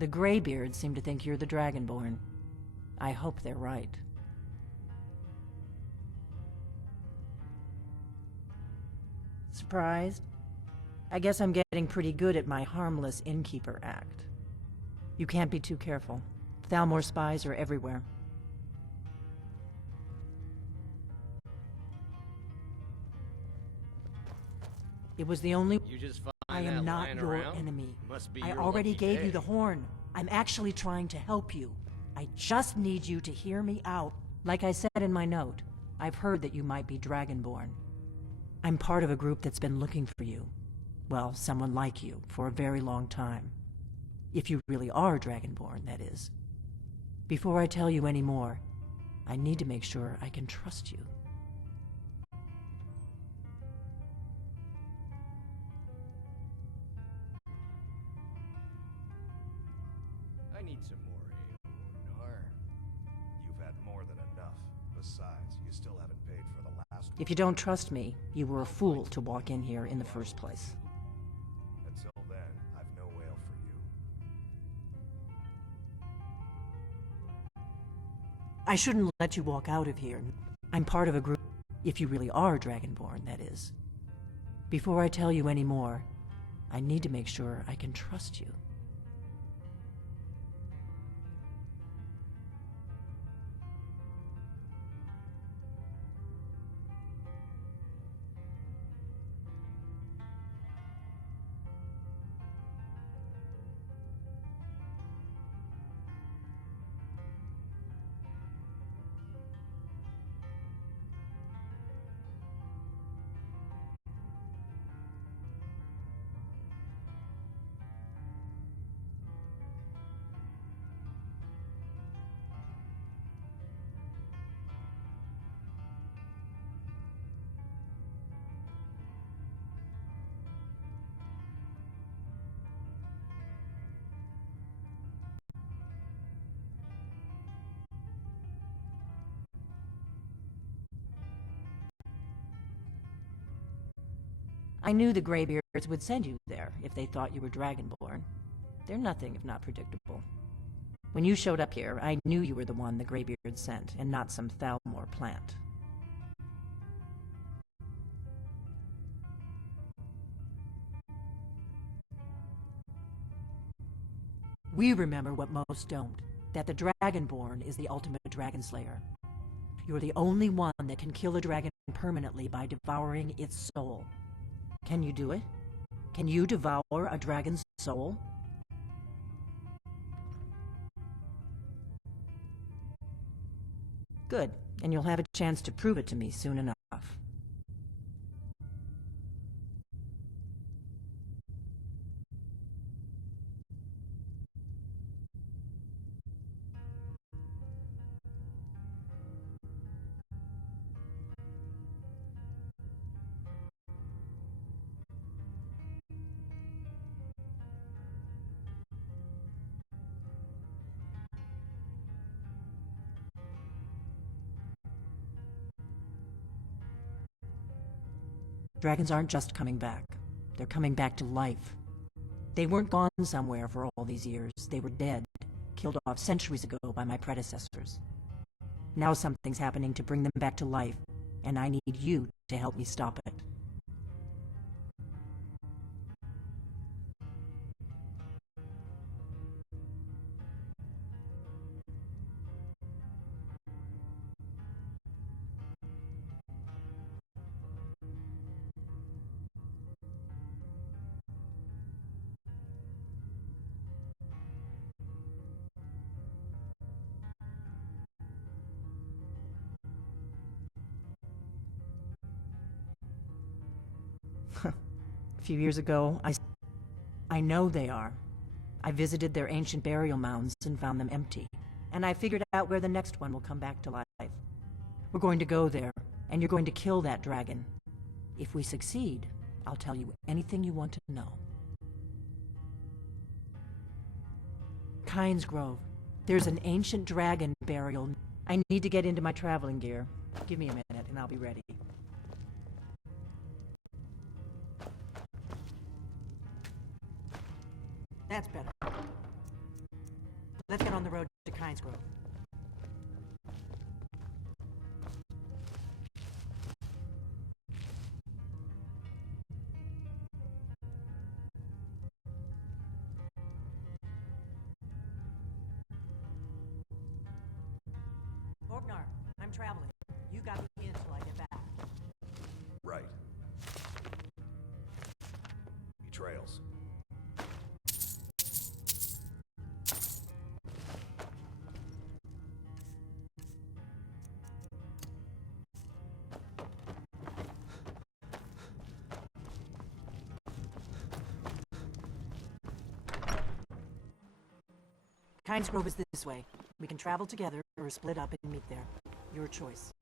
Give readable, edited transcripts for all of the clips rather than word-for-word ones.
The Greybeards seem to think you're the Dragonborn. I hope they're right. Surprised? I guess I'm getting pretty good at my harmless innkeeper act. You can't be too careful. Thalmor spies are everywhere. It was the only... You just I find am that not lying your around? enemy. Must be I your already lucky gave day. you the horn. I'm actually trying to help you. I just need you to hear me out. Like I said in my note, I've heard that you might be Dragonborn. I'm part of a group that's been looking for you. Well, someone like you, for a very long time. If you really are Dragonborn, that is. Before I tell you any more, I need to make sure I can trust you. I need some more ale, Nar. You've had more than enough. Besides, you still haven't paid for the last If you don't trust me, you were a fool to walk in here in the first place. Until then, I've no ale for you. I shouldn't let you walk out of here. I'm part of a group, if you really are Dragonborn, that is. Before I tell you any more, I need to make sure I can trust you. I knew the Greybeards would send you there if they thought you were Dragonborn. They're nothing if not predictable. When you showed up here, I knew you were the one the Greybeards sent, and not some Thalmor plant. We remember what most don't, that the Dragonborn is the ultimate dragon slayer. You're the only one that can kill a dragon permanently by devouring its soul. Can you do it? Can you devour a dragon's soul? Good, and you'll have a chance to prove it to me soon enough. Dragons aren't just coming back. They're coming back to life. They weren't gone somewhere for all these years. They were dead, killed off centuries ago by my predecessors. Now something's happening to bring them back to life, and I need you to help me stop it. A few years ago, I know they are. I visited their ancient burial mounds and found them empty. And I figured out where the next one will come back to life. We're going to go there, and you're going to kill that dragon. If we succeed, I'll tell you anything you want to know. Kynes Grove. There's an ancient dragon burial. I need to get into my traveling gear. Give me a minute, and I'll be ready. That's better. Let's get on the road to Kynes Grove. Orgnar, I'm traveling. You got me until I get back. Right. Betrayals. Kynes Grove is this way. We can travel together or split up and meet there. Your choice.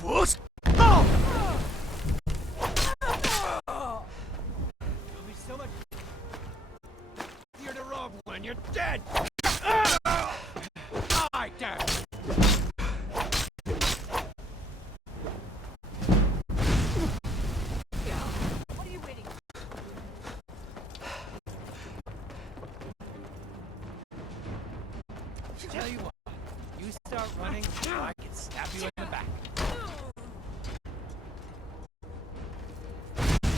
What? Oh! It'll be so much easier to rob when you're dead! Tell you what, you start running, or I can stab you in the back.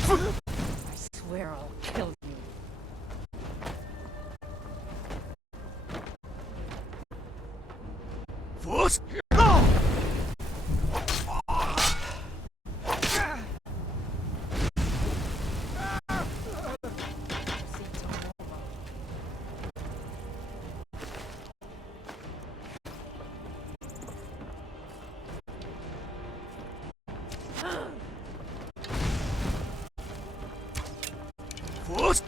I swear I'll kill you. Fuss! Fuss!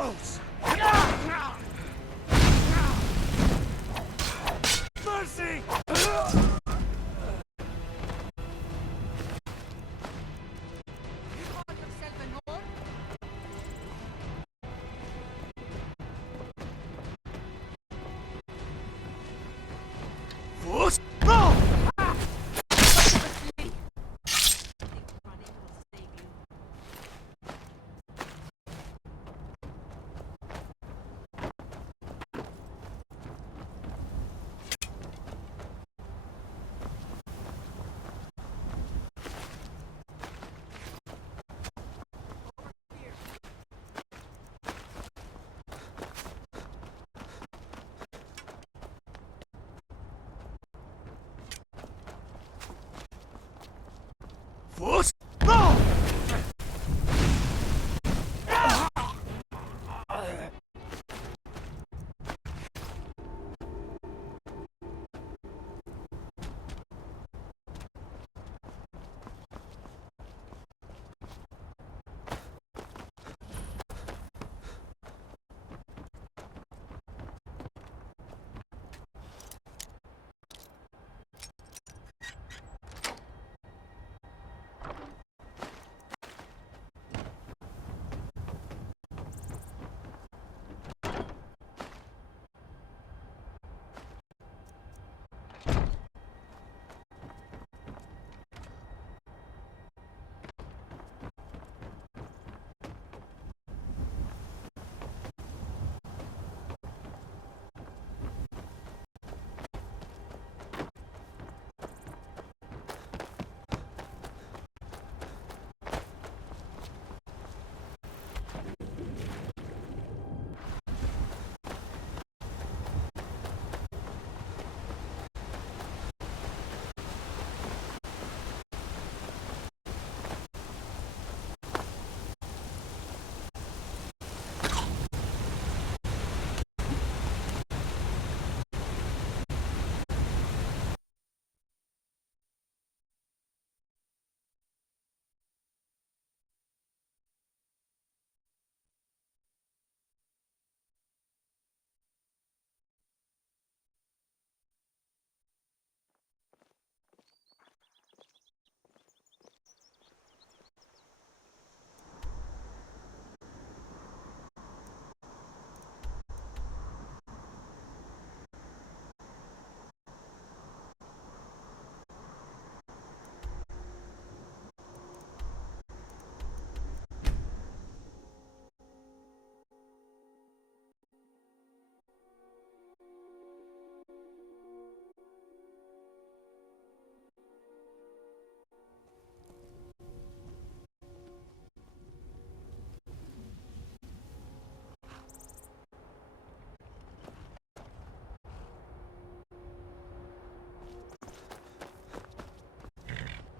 close! Mercy! Fuss! No! Fuss! No!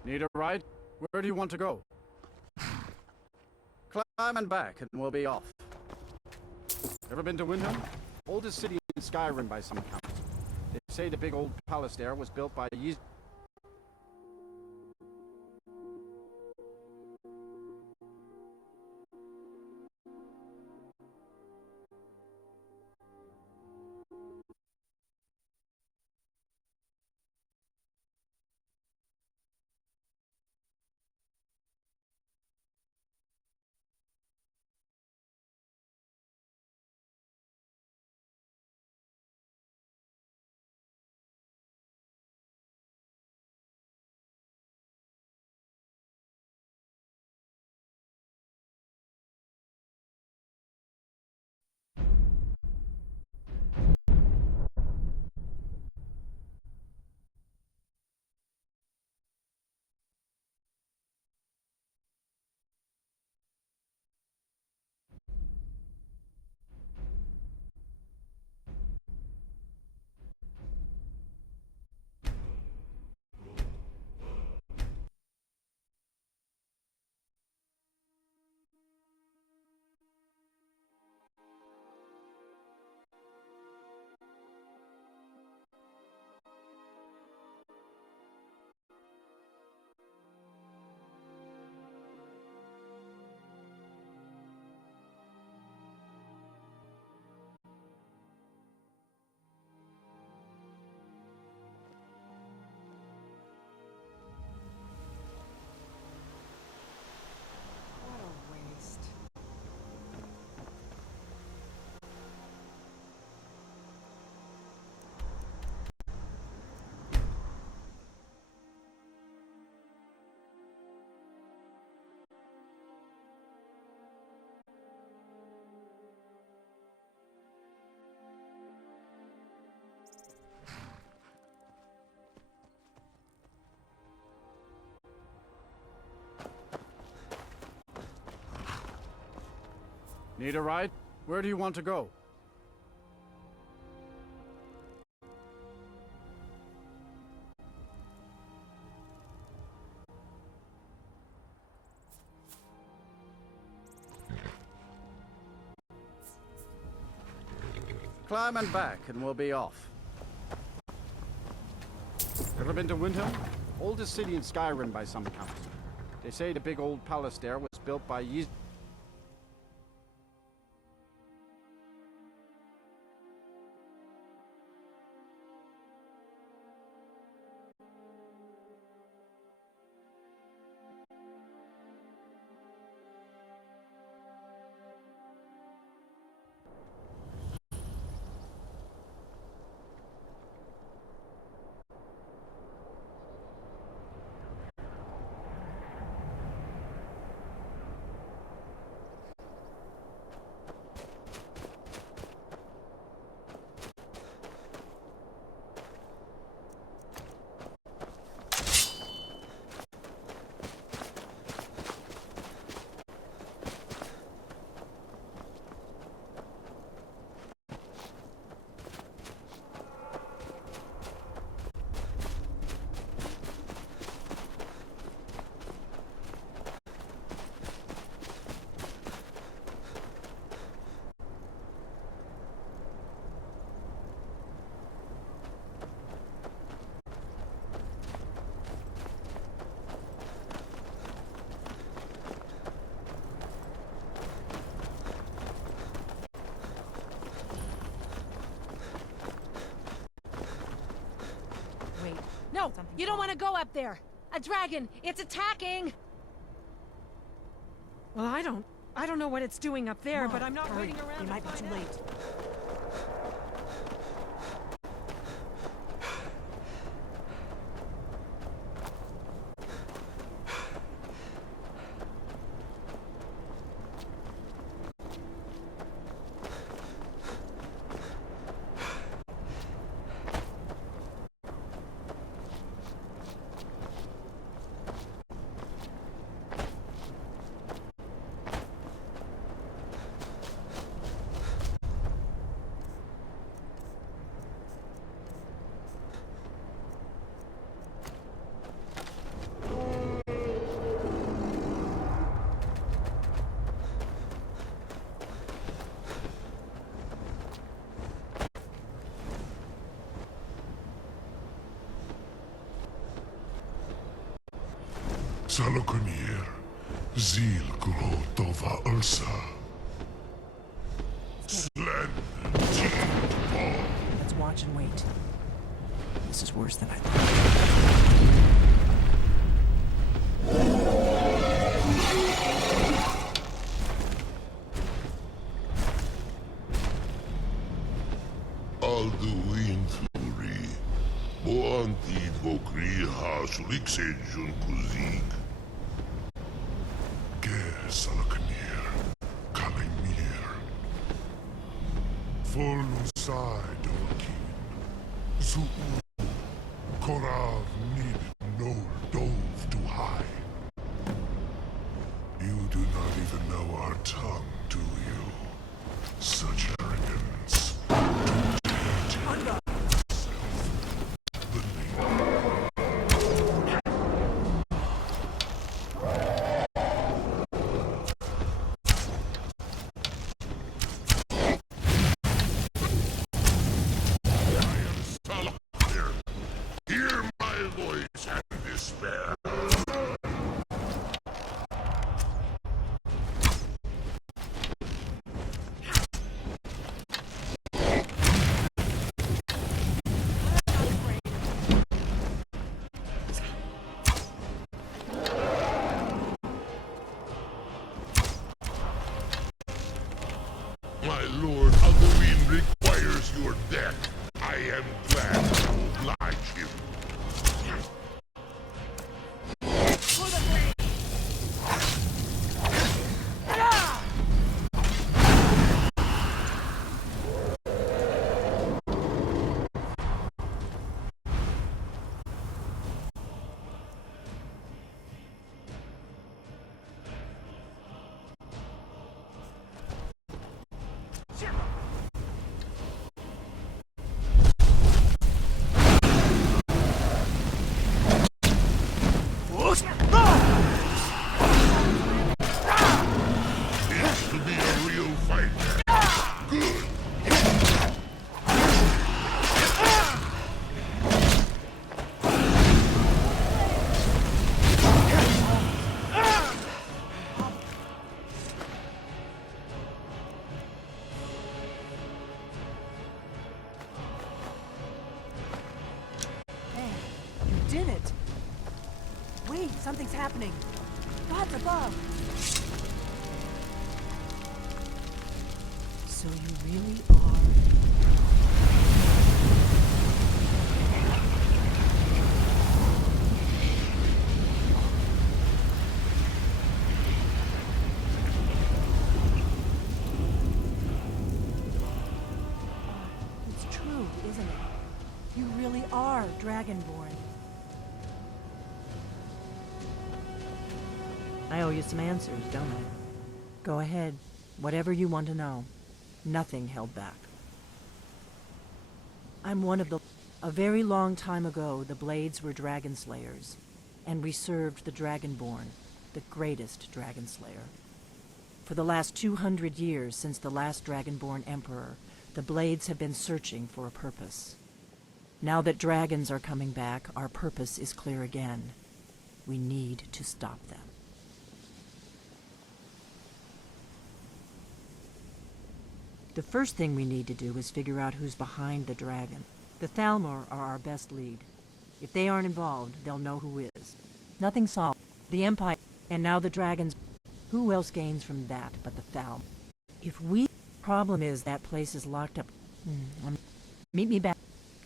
Need a ride? Where do you want to go? Climb and back, and we'll be off. Ever been to Windham? Oldest city in Skyrim by some count. They say the big old palace there was built by Need a ride? Where do you want to go? Climb and back, and we'll be off. Ever been to Windhelm? Oldest city in Skyrim by some count. They say the big old palace there was built by Wait. No, you don't want to go up there. A dragon, it's attacking. Well, I don't know what it's doing up there, but I'm not Hurry. waiting around We to might be find too out. late. Salokunir, Zil Grotova Ursa. Slen Ball. Let's watch and wait. This is worse than I thought. Alduin Fluri. Boantid Vokri Hasuliksejun Kuzik. Ger Salokunir, Kalimir. Volnusai Dorkin. Zu Korav need no dove to hide. You do not even know our tongue, do you? Such arrogance. Don't dare to yourself. The name. I am Salakir. Hear my voice and despair. My lord Alduin requires your death. I am glad to oblige him. did it! Wait, something's happening! God's above! So you really are... It's true, isn't it? You really are Dragonborn. I owe you some answers, don't I? Go ahead. Whatever you want to know. Nothing held back. I'm one of the... A very long time ago, the Blades were Dragon Slayers, and we served the Dragonborn, the greatest Dragon Slayer. For the last 200 years since the last Dragonborn Emperor, the Blades have been searching for a purpose. Now that dragons are coming back, our purpose is clear again. We need to stop them. The first thing we need to do is figure out who's behind the dragon. The Thalmor are our best lead. If they aren't involved, they'll know who is. Nothing solved. The Empire, and now the dragons. Who else gains from that but the Thalmor? If we... Problem is that place is locked up. Meet me back.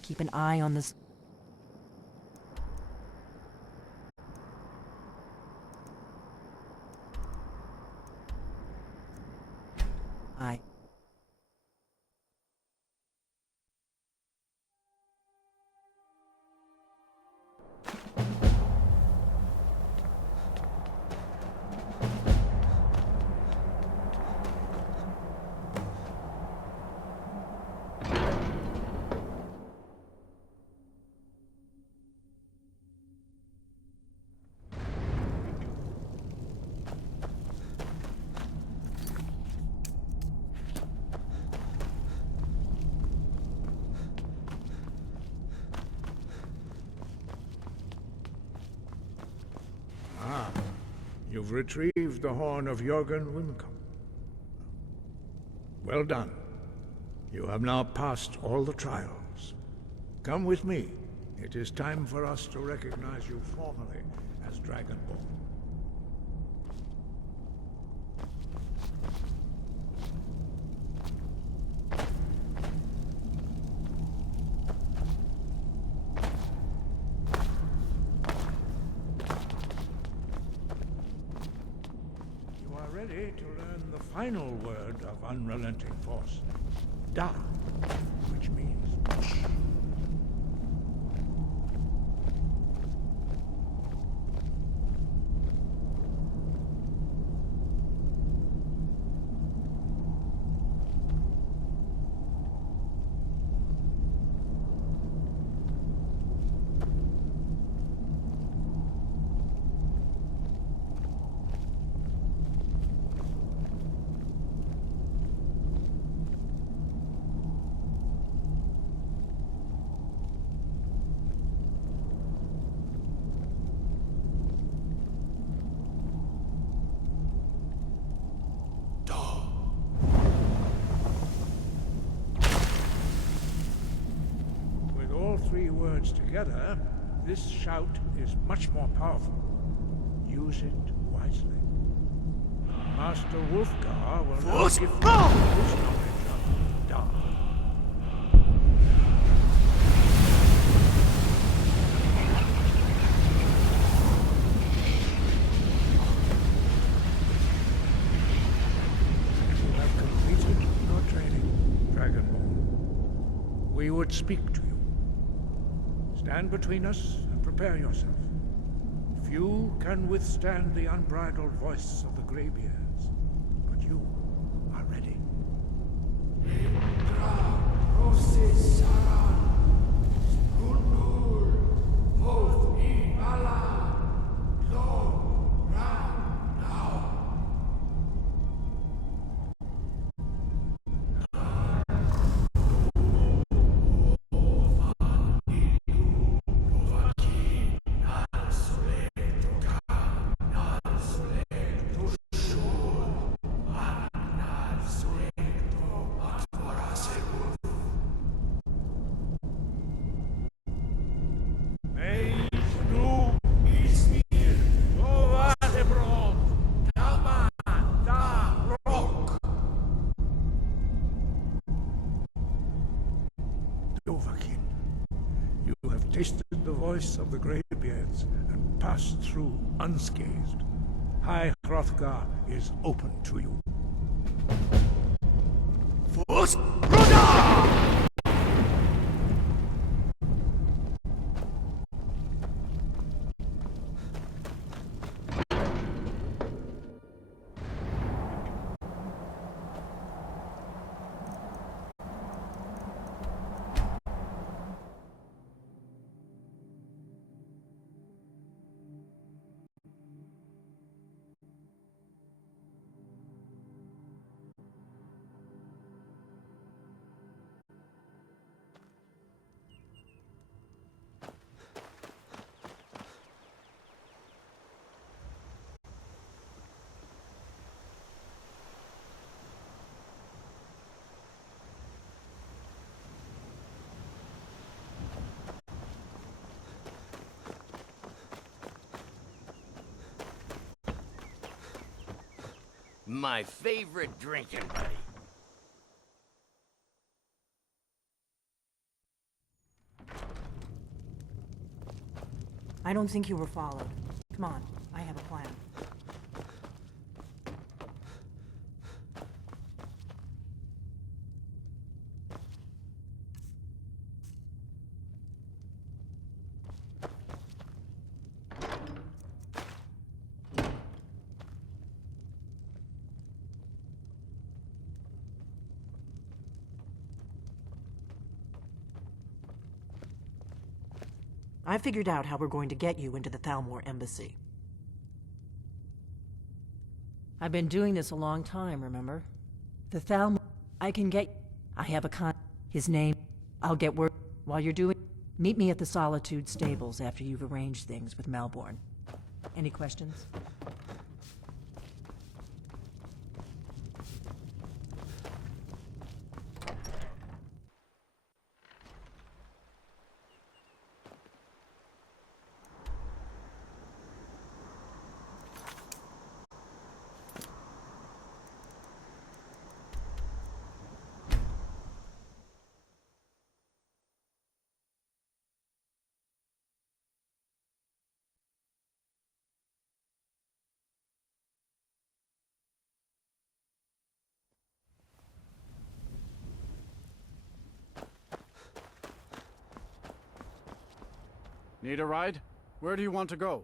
Keep an eye on this. Aye. You've retrieved the horn of Jörgen Wimkum. Well done. You have now passed all the trials. Come with me. It is time for us to recognize you formally as Dragonborn. Ready to learn the final word of unrelenting force. Da, which means push. Three words together, this shout is much more powerful. Use it wisely. Master Wolfgar will now give you his knowledge of Da. You have completed your training, Dragonborn. We would speak to you. Stand between us and prepare yourself. Few can withstand the unbridled voice of the Greybeards, but you are ready. Dovahkiin. You have tasted the voice of the Greybeards and passed through unscathed. High Hrothgar is open to you. Fus Roda! My favorite drinking buddy. I don't think you were followed. Come on, I have a plan. I figured out how we're going to get you into the Thalmor embassy. I've been doing this a long time, remember? The Thalmor... I can get... I have a his name. I'll get word... While you're doing... Meet me at the Solitude stables after you've arranged things with Melbourne. Any questions? Need a ride? Where do you want to go?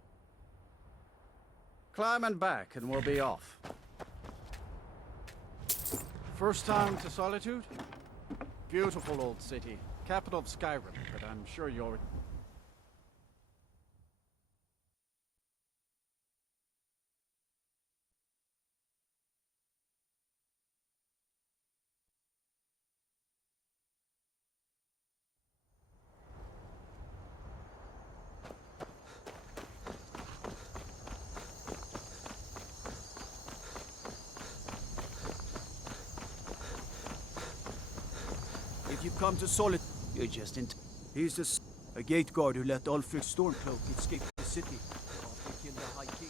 Climb and back, and we'll be off. First time to Solitude? Beautiful old city. Capital of Skyrim, but I'm sure you already... If you come to Solitude, you're just in. He's a gate guard who let Ulfric Stormcloak escape the city after he killed the High King.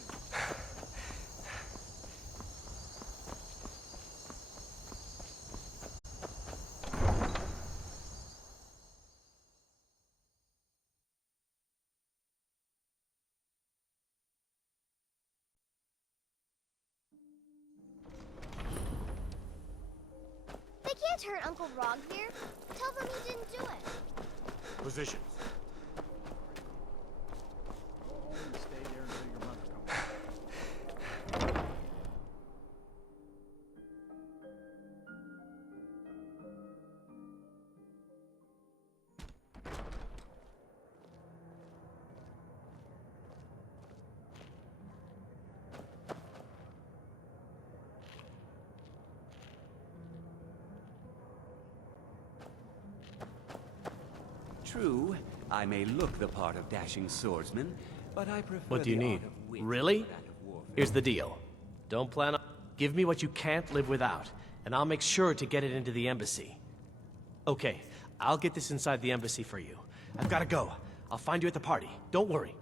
They can't hurt Uncle Roggvir. Tell them he didn't do it. Positions. Go home and stay there until your mother comes back. True, I may look the part of dashing swordsman, but I prefer What do you the need? art of wit Really? to that of warfare. Here's the deal. Don't plan on... Give me what you can't live without, and I'll make sure to get it into the embassy. Okay, I'll get this inside the embassy for you. I've gotta go. I'll find you at the party. Don't worry.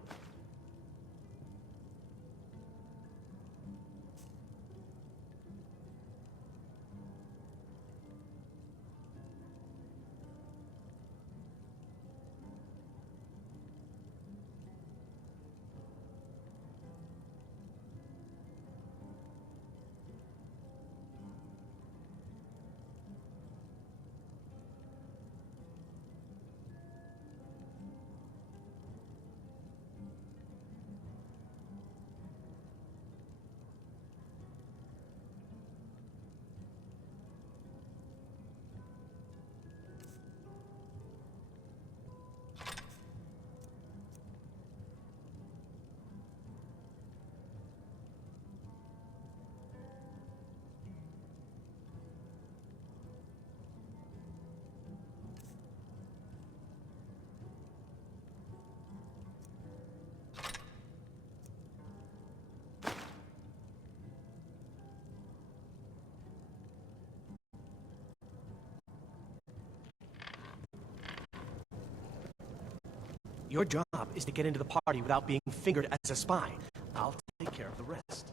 Your job is to get into the party without being fingered as a spy. I'll take care of the rest.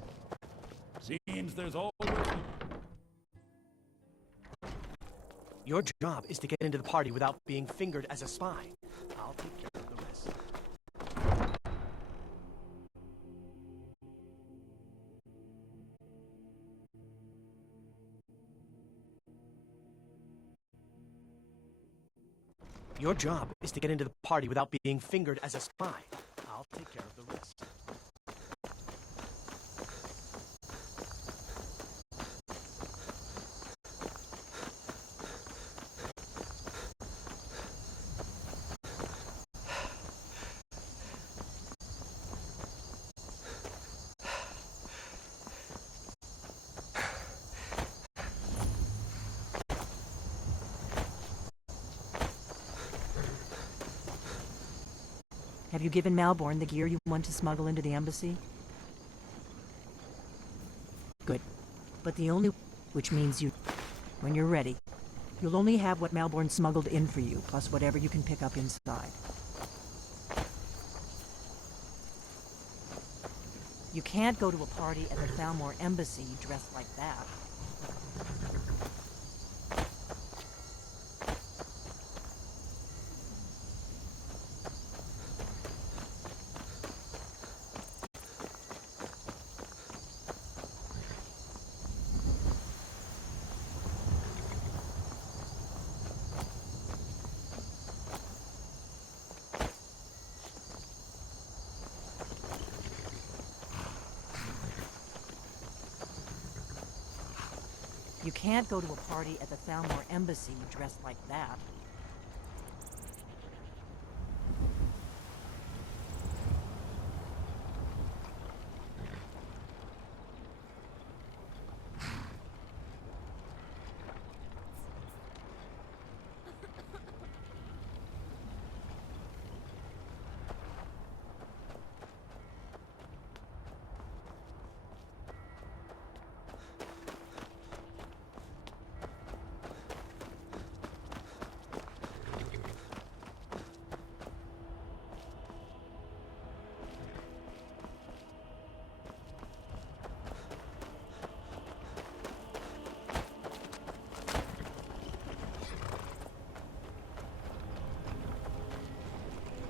Seems there's always... Your job is to get into the party without being fingered as a spy. I'll take care of the rest. Your job is to get into the party without being fingered as a spy. I'll take care of the rest. Have you given Malborn the gear you want to smuggle into the embassy? Good. But the only... which means you... when you're ready, you'll only have what Malborn smuggled in for you, plus whatever you can pick up inside. You can't go to a party at the Thalmor embassy dressed like that. You can't go to a party at the Thalmor embassy dressed like that.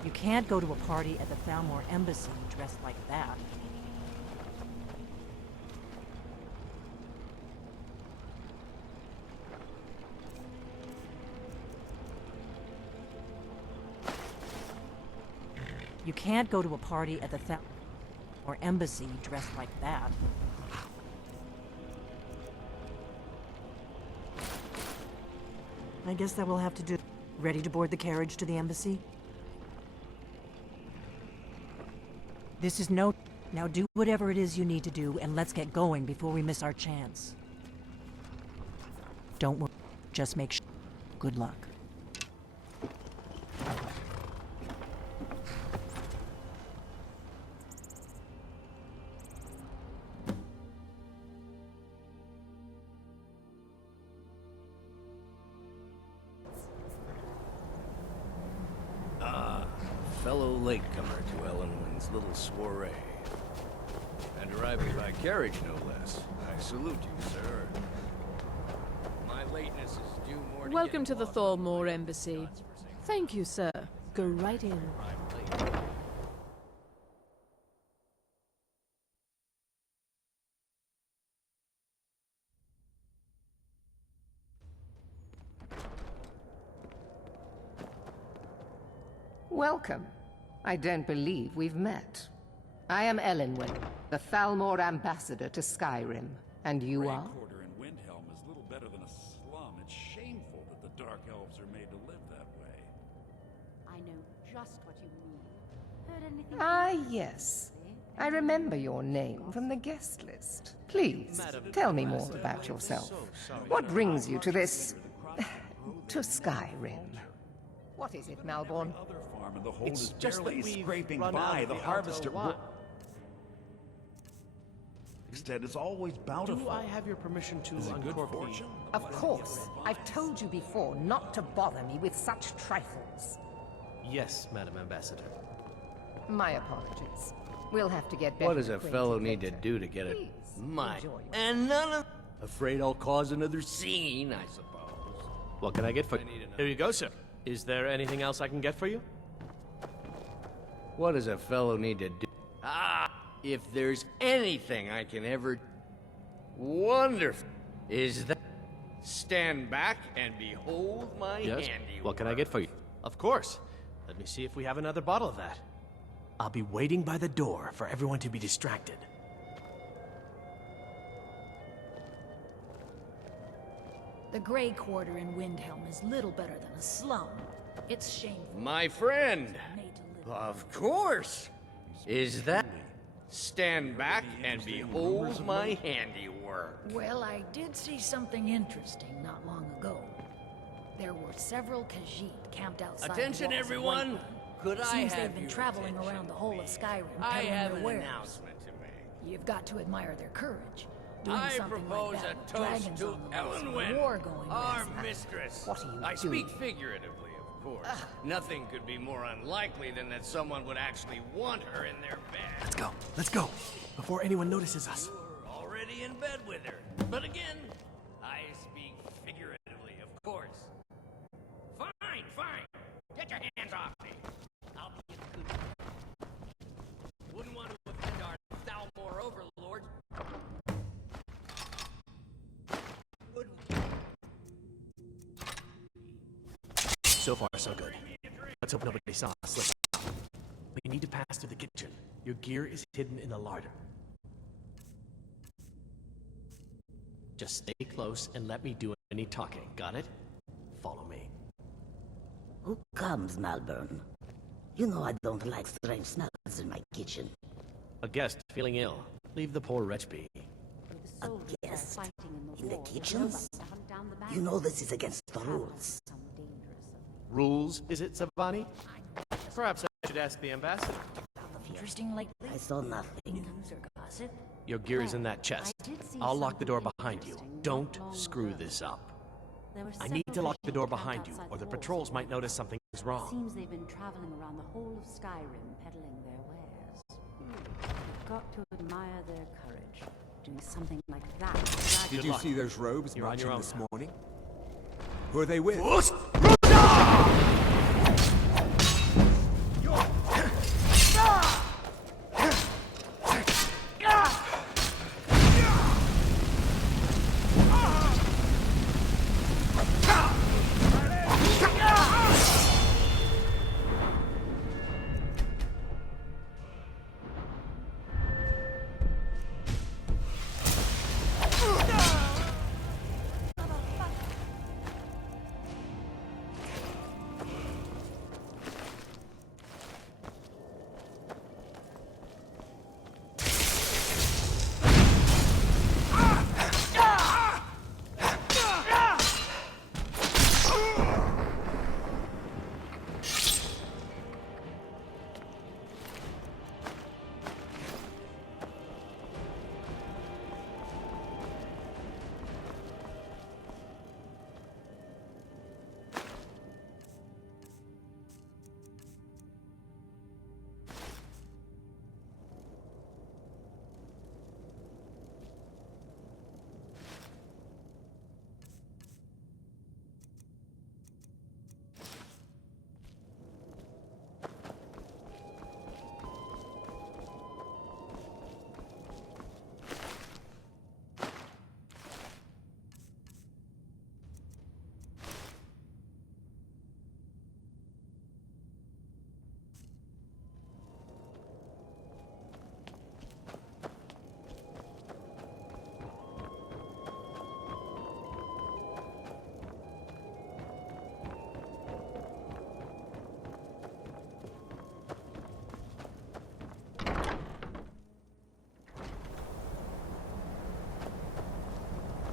You can't go to a party at the Thalmor embassy dressed like that. You can't go to a party at the Thalmor embassy dressed like that. I guess that will have to do. Ready to board the carriage to the embassy? This is no... Now do whatever it is you need to do, and let's get going before we miss our chance. Don't worry. Just make sure. Good luck. Fellow latecomer to Ellenwyn's little soiree. And arriving by carriage, no less. I salute you, sir. My lateness is due more to Welcome to getting the lost Thalmor embassy. Thank you, sir. Go right in. I'm late. Welcome. I don't believe we've met. I am Ellenwyn, the Thalmor ambassador to Skyrim, and you are? Quarter in Windhelm is little better than a slum. It's shameful that the Dark Elves are made to live that way. I know just what you mean. Heard anything? Ah, yes. I remember your name from the guest list. Please, tell me more about yourself. What brings you to this... to Skyrim? What is it, Malborn? And the hold It's is just barely that we've scraping run by. out of The the harvester Alto wine. instead is always bountiful. Do I have your permission to Is it good uncork fortune? Of course. I've told you before not to bother me with such trifles. Yes, Madam Ambassador. My apologies. We'll have to get better. What does a acquainted fellow need to later. do to get it? Please, My. enjoy yourself. And none of. Afraid I'll cause another scene, I suppose. What can I get for you? I need another- Here you go, sir. Is there anything else I can get for you? What does a fellow need to do? Ah, if there's anything I can ever. Wonderful. Is that. Stand back and behold my Yes? handiwork. What can I get for you? Of course. Let me see if we have another bottle of that. I'll be waiting by the door for everyone to be distracted. The Grey Quarter in Windhelm is little better than a slum. It's shameful. My friend. Made to live. Of course. Is that. Stand back and behold my handiwork. Well, I did see something interesting not long ago. There were several Khajiit camped outside Attention, the walls of everyone. Whiterun. Could I Seems have they've been your traveling attention, around the whole of Skyrim I peddling have their an wares. announcement to make. You've got to admire their courage. Doing I something propose like that a with toast dragons to on the loose and Elenwen, war going our on. mistress. What are you I speak doing? figuratively, of course. Nothing could be more unlikely than that someone would actually want her in their bed. Let's go. Let's go. Before anyone notices us. You're already in bed with her. But again, I speak figuratively, of course. Fine, fine. Get your hands off me. I'll be a good. Wouldn't want to offend our Thalmor overlord. Would So far, so good. Let's hope nobody saw us slip out. We need to pass through the kitchen. Your gear is hidden in the larder. Just stay close and let me do any talking. Got it? Follow me. Who comes, Malburn? You know I don't like strange smells in my kitchen. A guest feeling ill. Leave the poor wretch be. A guest? In the kitchens? You know this is against the rules. Rules, is it, Savani? Perhaps I should ask the ambassador. Interesting lately? I saw nothing. News or gossip? Your gear is in that chest. I'll lock the door behind you. Don't screw this up. I need to lock the door behind you, or the patrols might notice something is wrong. Seems they've been traveling around the whole of Skyrim peddling their wares. You've got to admire their courage. Doing something like that. Did you see those robes You're on your marching own this now. morning? Who are they with?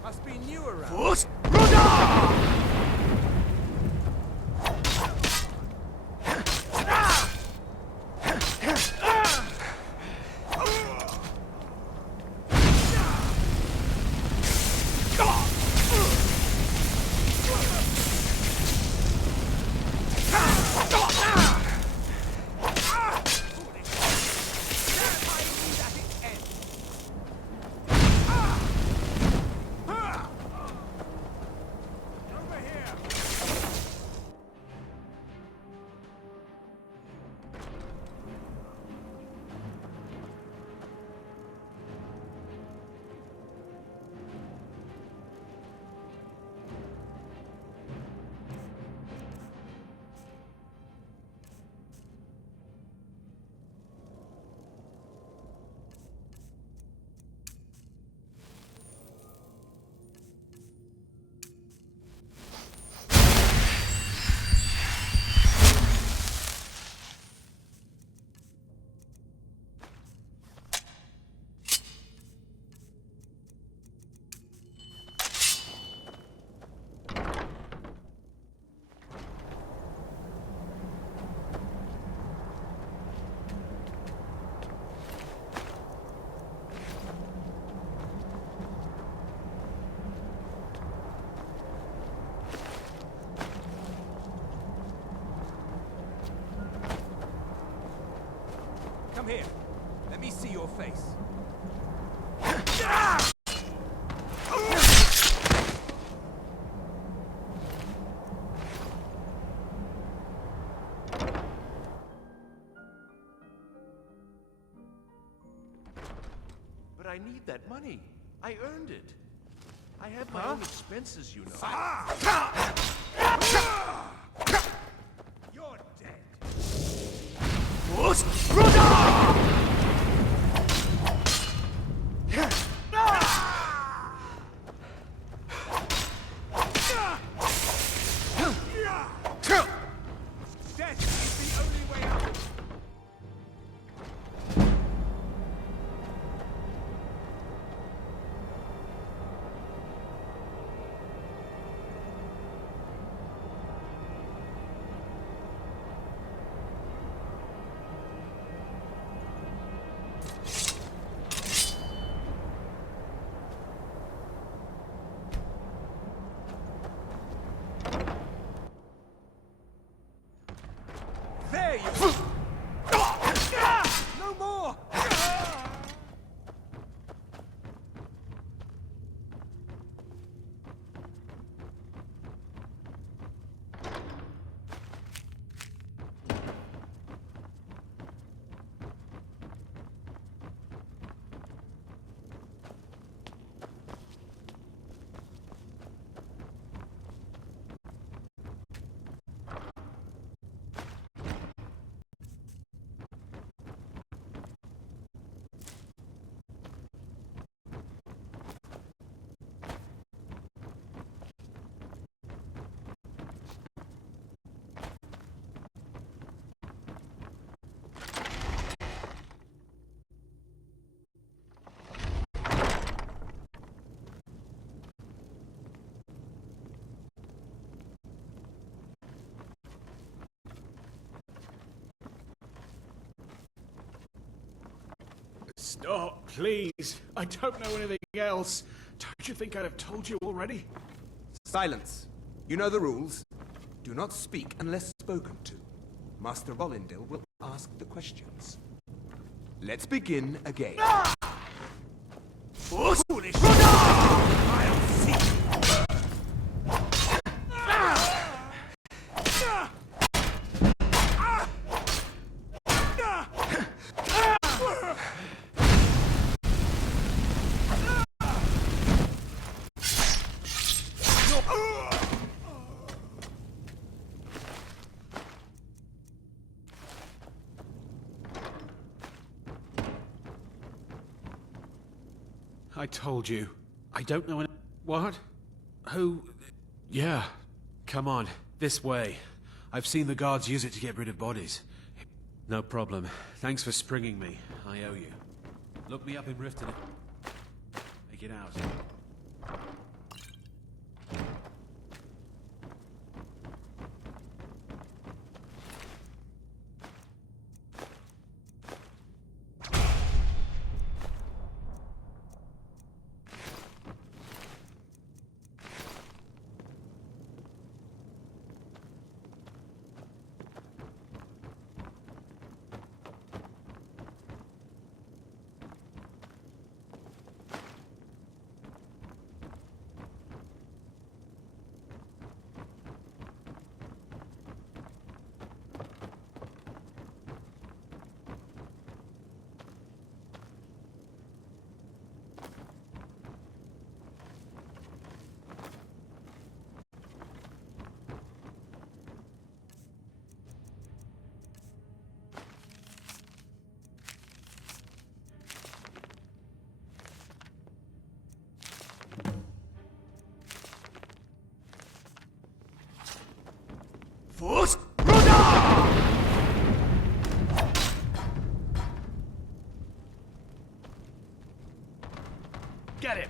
Must be new around. Come here. Let me see your face. But I need that money. I earned it. I have my own expenses, you know. You're dead. Death is the only way out. There you go. No more. Stop, please. I don't know anything else. Don't you think I'd have told you already? Silence. You know the rules. Do not speak unless spoken to. Master Volindil will ask the questions. Let's begin again. Foolish! I'll see. I told you. I don't know any... What? Who? Yeah. Come on. This way. I've seen the guards use it to get rid of bodies. No problem. Thanks for springing me. I owe you. Look me up in Riften. Make it out. Force! Get it!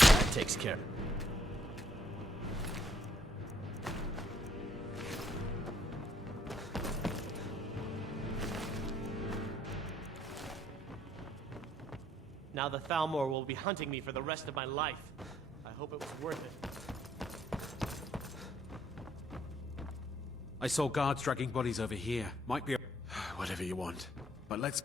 That takes care. Now the Thalmor will be hunting me for the rest of my life. I hope it was worth it. I saw guards dragging bodies over here. Might be whatever you want. But let's...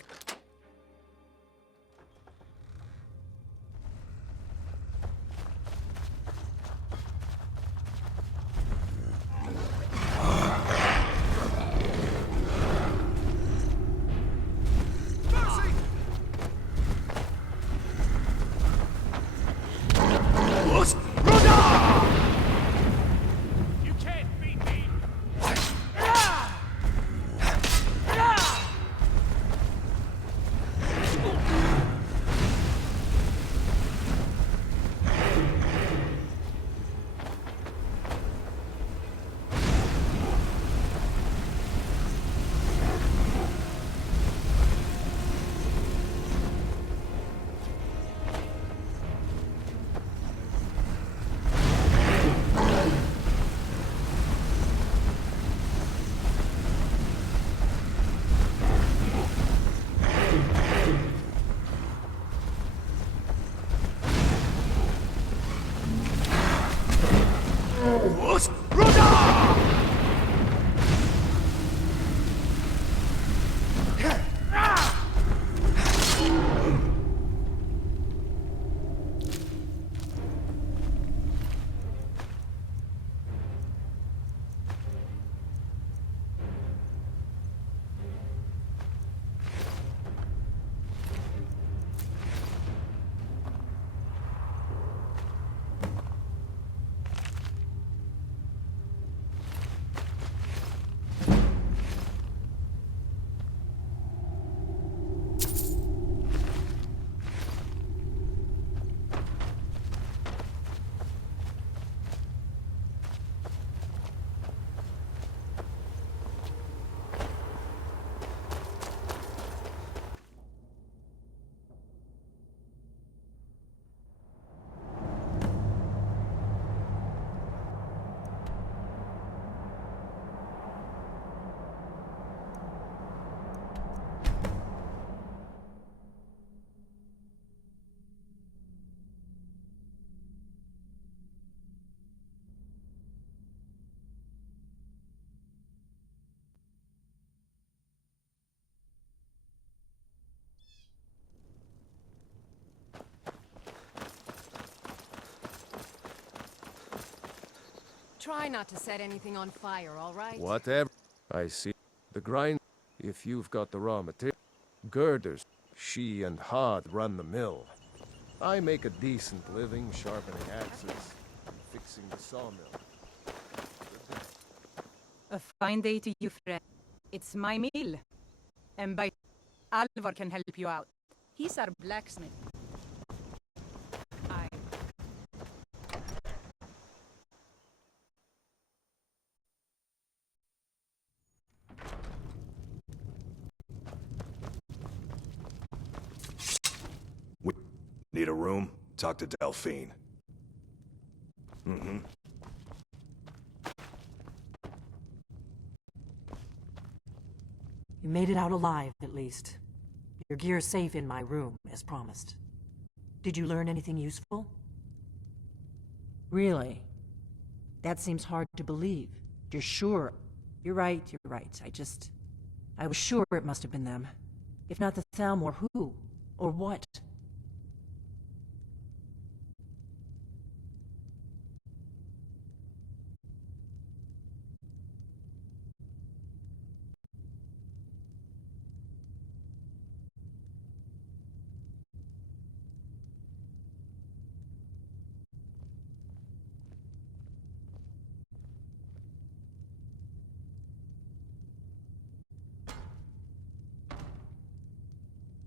You can't beat me! Try not to set anything on fire, all right? Whatever. I see. The grind, if you've got the raw material. Girders, she and Hod run the mill. I make a decent living sharpening axes and fixing the sawmill. A fine day to you, friend. It's my meal. And by Alvar can help you out. He's our blacksmith. Need a room? Talk to Delphine. Mm-hmm. You made it out alive, at least. Your gear's safe in my room, as promised. Did you learn anything useful? Really? That seems hard to believe. You're sure? You're right. I was sure it must have been them. If not the Thalmor, who? Or what?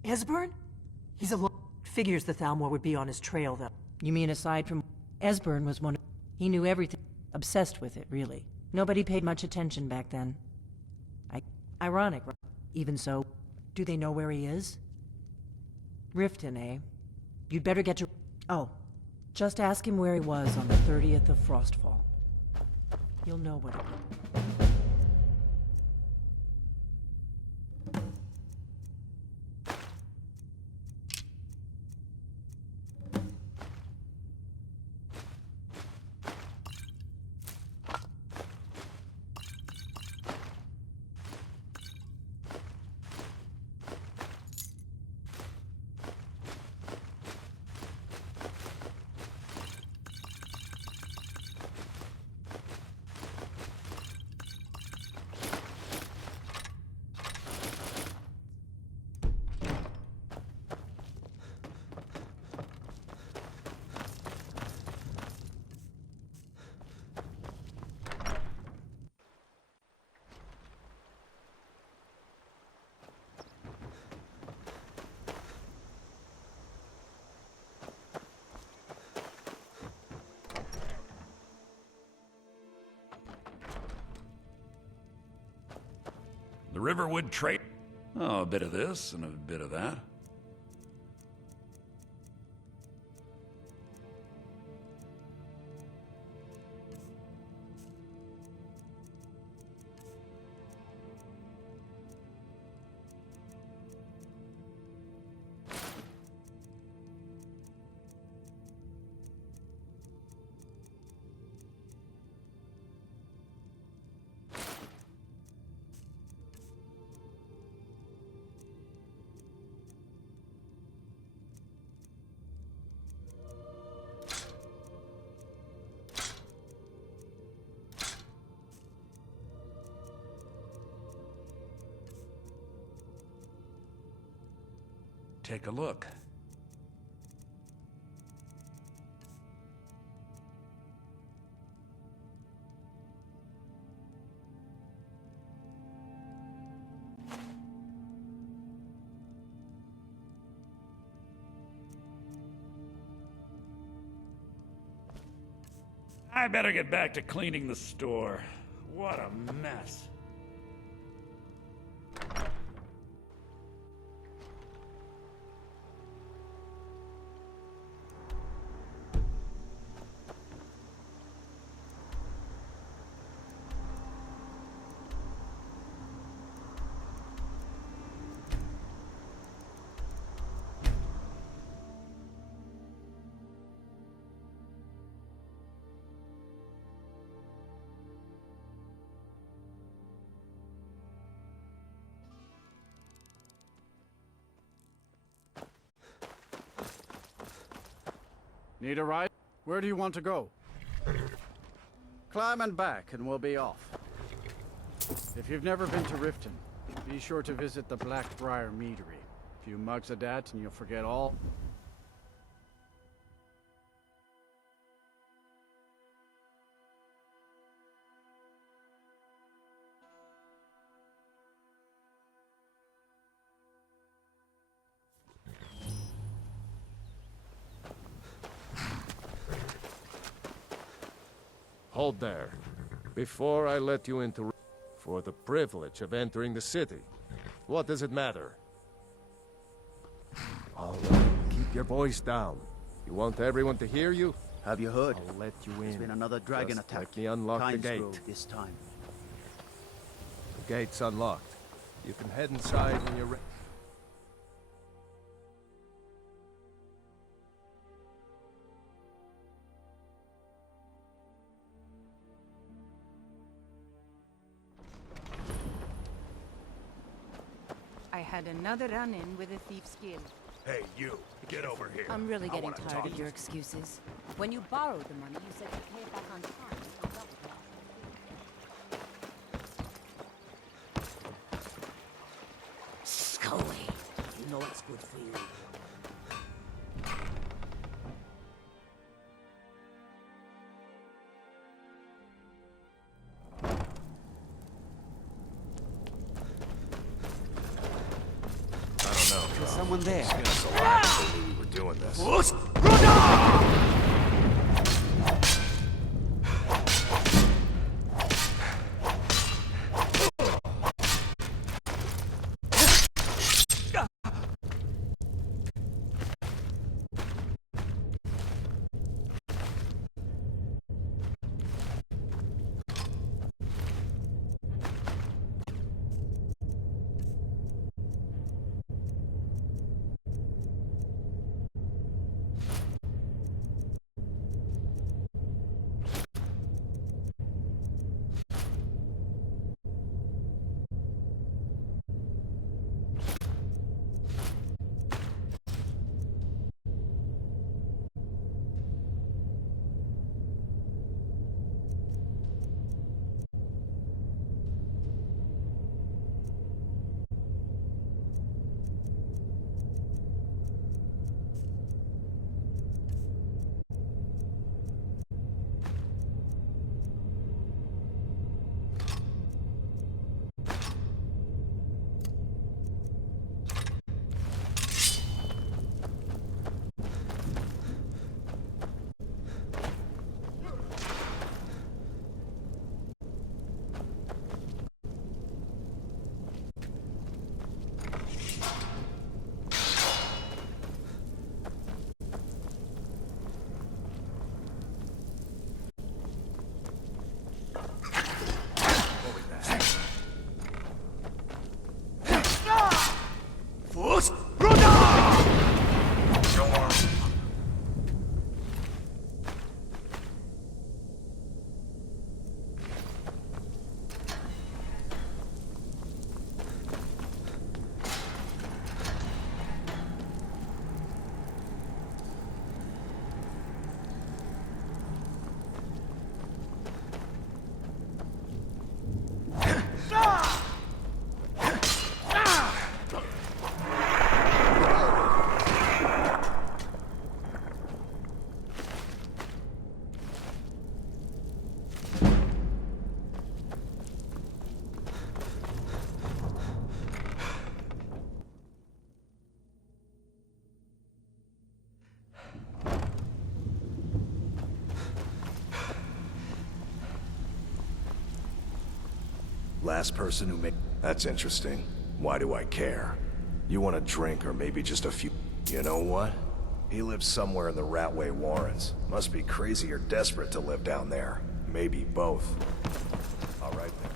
Esbern? He's alone. Figures the Thalmor would be on his trail, though. You mean aside from... Esbern was one of... He knew everything. Obsessed with it, really. Nobody paid much attention back then. Ironic, right? Even so, do they know where he is? Riften, eh? You'd better get to... Oh, just ask him where he was on the 30th of Frostfall. You'll know what it is. The Riverwood trade. Oh, a bit of this and a bit of that. Take a look. I better get back to cleaning the store. What a mess. Need a ride? Where do you want to go? Climb and back, and we'll be off. If you've never been to Riften, be sure to visit the Blackbriar Meadery. A few mugs of that, and you'll forget all. Hold there. Before I let you into... For the privilege of entering the city. What does it matter? All right, keep your voice down. You want everyone to hear you? Have you heard? I'll let you in. There's been another dragon Just attack. let me unlock the gate. Grove this time. The gate's unlocked. You can head inside when you're ready. I had another run-in with a thief's guild. Hey, you, get over here. I'm really I getting wanna tired talk of your excuses. When you borrowed the money, you said you'd pay it back on time. You doubled it. Go away. You know what's good for you. There's someone there. We were doing this. Last person who made... That's interesting. Why do I care? You want a drink or maybe just a few... You know what? He lives somewhere in the Ratway Warrens. Must be crazy or desperate to live down there. Maybe both. All right then.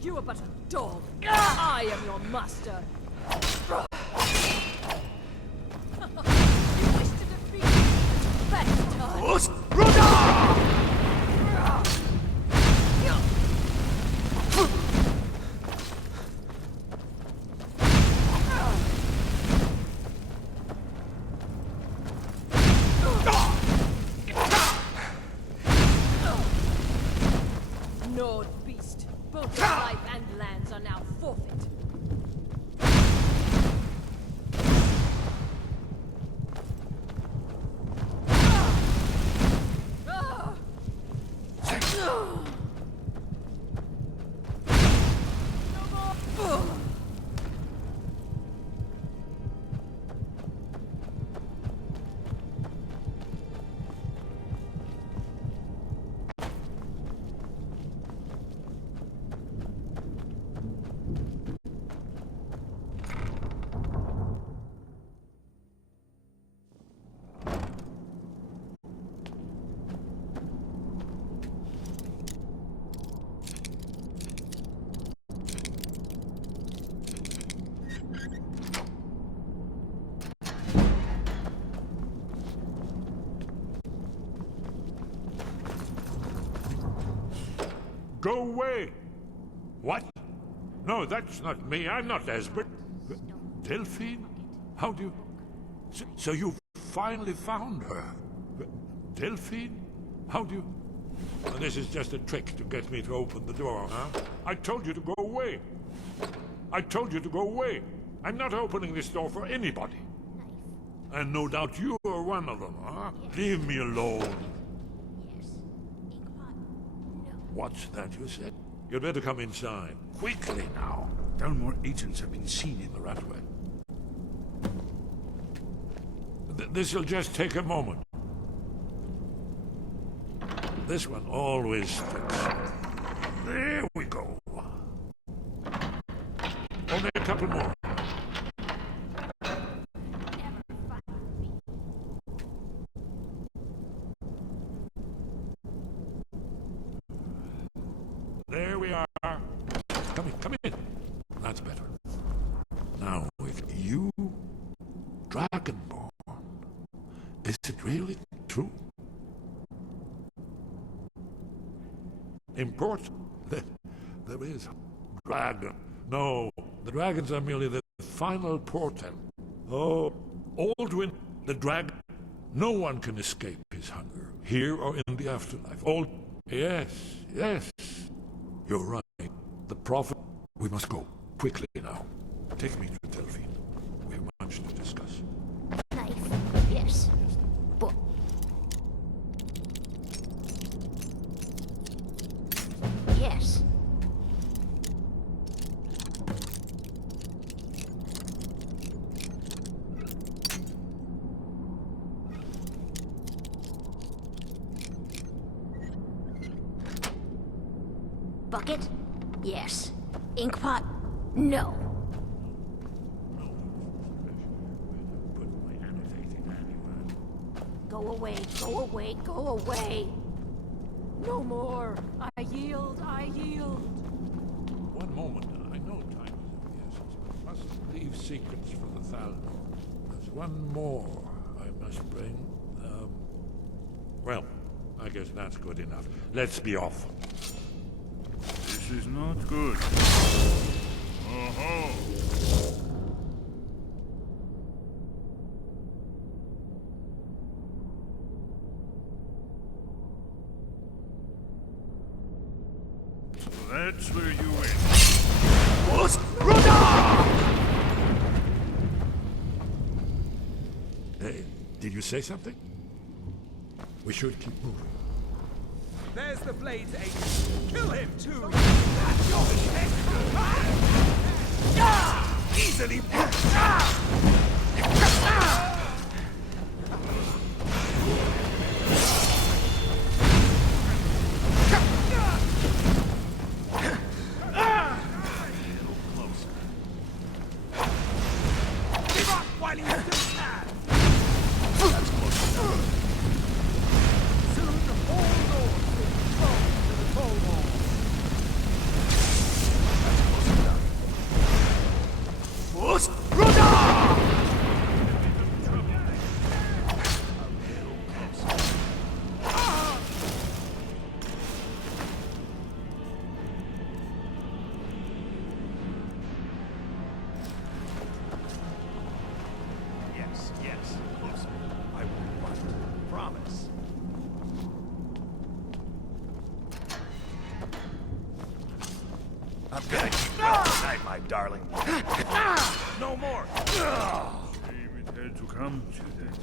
You are but a dog. I am your master. You wish to defeat me? Best time. Nord beast. Both your life and lands are now forfeit. Go away! What? No, that's not me. I'm not Esbert. Delphine? How do you... So you finally found her? Delphine? How do you... This is just a trick to get me to open the door, huh? I told you to go away. I told you to go away. I'm not opening this door for anybody. And no doubt you are one of them, huh? Leave me alone. What's that you said? You'd better come inside. Quickly now. Dalmor agents have been seen in the Ratway. This'll just take a moment. This one always sticks. There we go. Only a couple more. There we are. Come in. That's better. Now, if you... Dragonborn. Is it really true? Important? There is. Dragon. No, the dragons are merely the final portent. Oh, Aldwin, the dragon. No one can escape his hunger, here or in the afterlife. Yes. You're right. The prophet... We must go. Quickly now. Take me to Delphine. We have much to discuss. Knife. Yes. But... Yes. Bucket? Yes. Inkpot? No. Go away, go away, go away! No more! I yield, I yield! One moment. I know time is of the essence, but must leave secrets for the Thal. There's one more I must bring. Well, I guess that's good enough. Let's be off. This is not good. Oh-ho! So that's where you went. Hey, did you say something? We should keep moving. There's the Blade's agent. Kill him, too! Easily. Yes, closer. I won't fight. Promise. I'm gonna keep you up tonight, my darling. No more. Shame it had to come to that.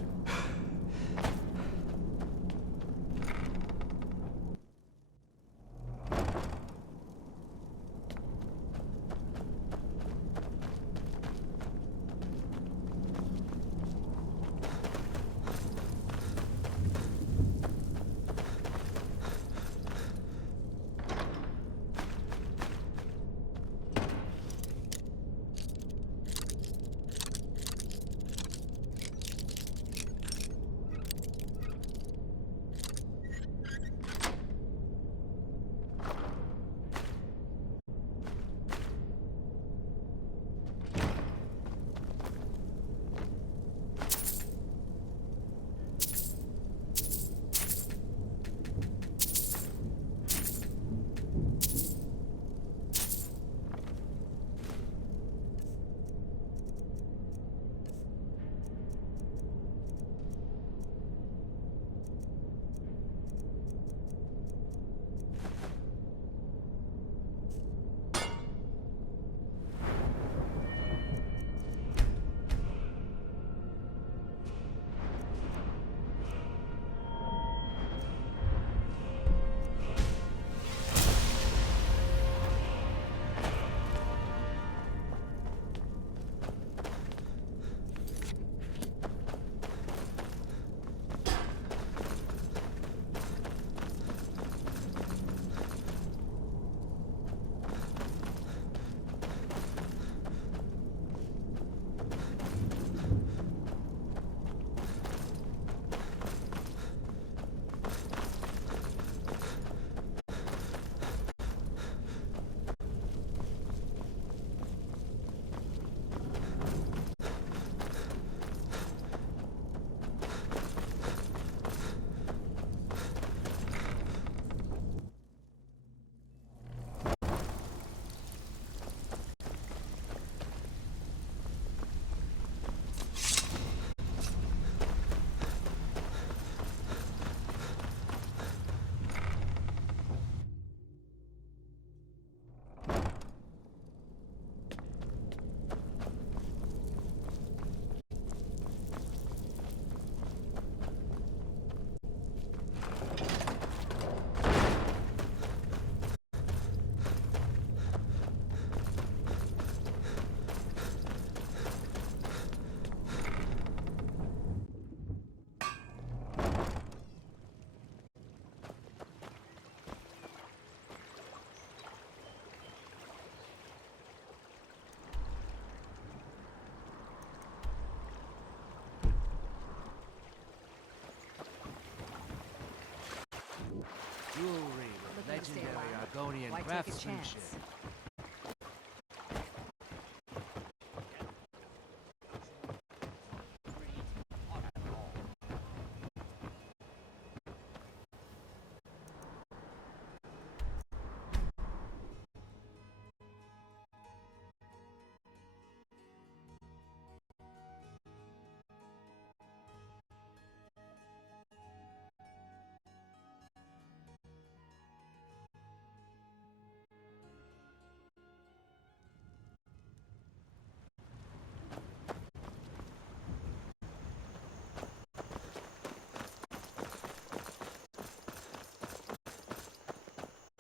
Jewelry with Looking to stay legendary alive? Argonian Why take a craftsmanship. chance?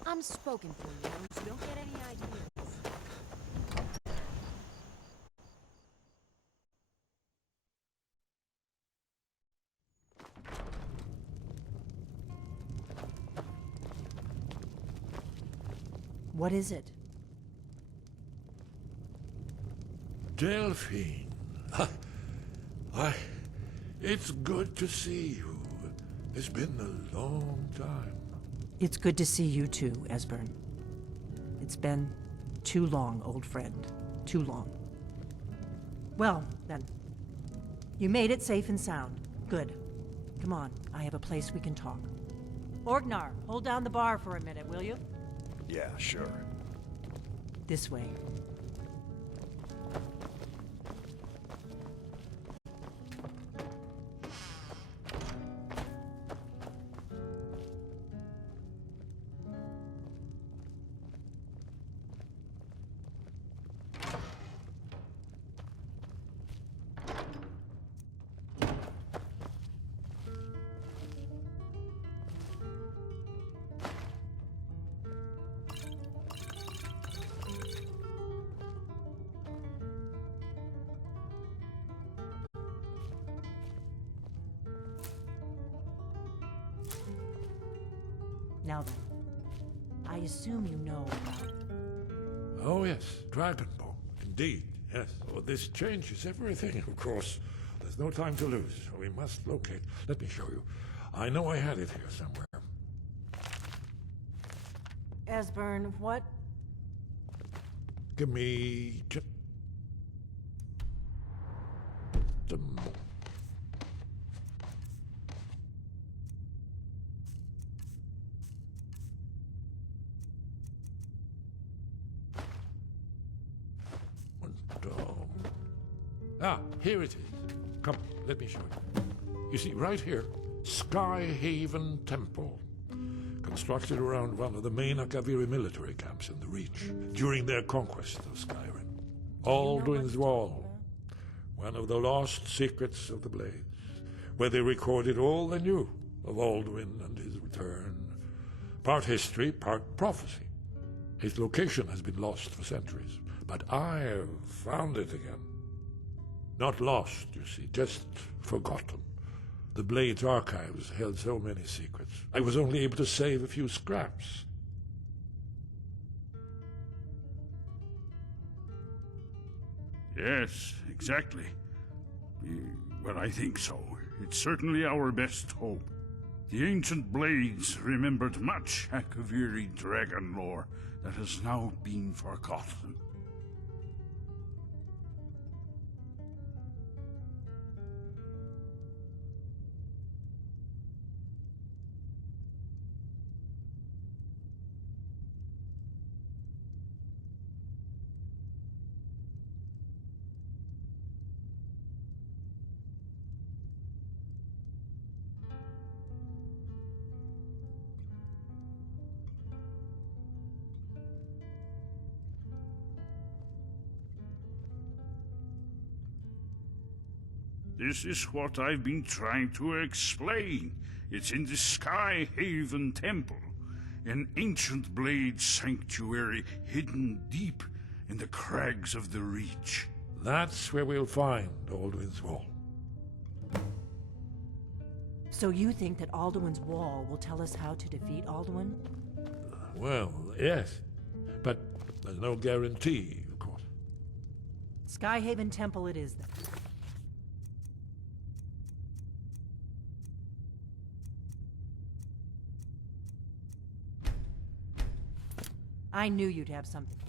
I'm spoken for, you know, so don't get any ideas. What is it? Delphine. Why, it's good to see you. It's been a long time. It's good to see you too, Esbern. It's been too long, old friend. Too long. Well, then. You made it safe and sound. Good. Come on, I have a place we can talk. Orgnar, hold down the bar for a minute, will you? Yeah, sure. This way. Now then, I assume you know about... Oh, yes, Dragonborn. Indeed, yes. Well, this changes everything, of course. There's no time to lose. We must locate. Let me show you. I know I had it here somewhere. Esbern, what? Give me just a moment. Ah, here it is. Come, let me show you. You see, right here, Skyhaven Temple. Constructed around one of the main Akaviri military camps in the Reach during their conquest of Skyrim. Alduin's Wall, one of the lost secrets of the Blades, where they recorded all they knew of Alduin and his return. Part history, part prophecy. Its location has been lost for centuries, but I've found it again. Not lost, you see, just forgotten. The Blade's archives held so many secrets. I was only able to save a few scraps. Yes, exactly. Well, I think so. It's certainly our best hope. The ancient Blades remembered much Akaviri dragon lore that has now been forgotten. This is what I've been trying to explain. It's in the Skyhaven Temple, an ancient blade sanctuary hidden deep in the crags of the Reach. That's where we'll find Alduin's Wall. So you think that Alduin's Wall will tell us how to defeat Alduin? Well, yes. But there's no guarantee, of course. Skyhaven Temple it is, then. I knew you'd have something.